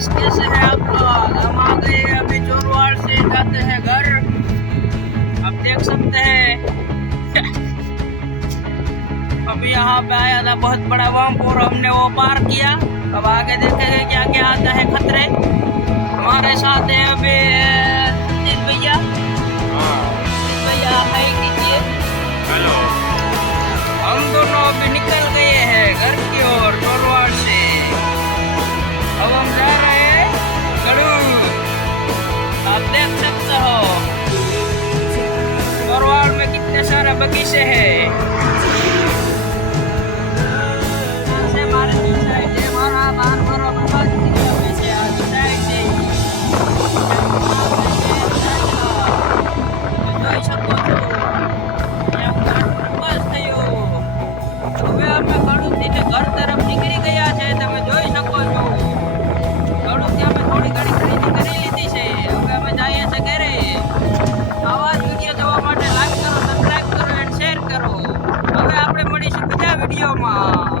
Guys कैसे हैं आप लोग हम आ गए अभी जोरवाड़ से जाते हैं घर। आप देख सकते हैं। अभी यहाँ पे आया था बहुत बड़ा बम और हमने वो पार किया। अब आगे देखेंगे क्या क्या आता है खतरे। हमारे साथ है अभी भैया। अजीत भैया है कीजिए। हेलो। कितने सारे बगीचे हैं यहाँ से 你是不是这必要嘛？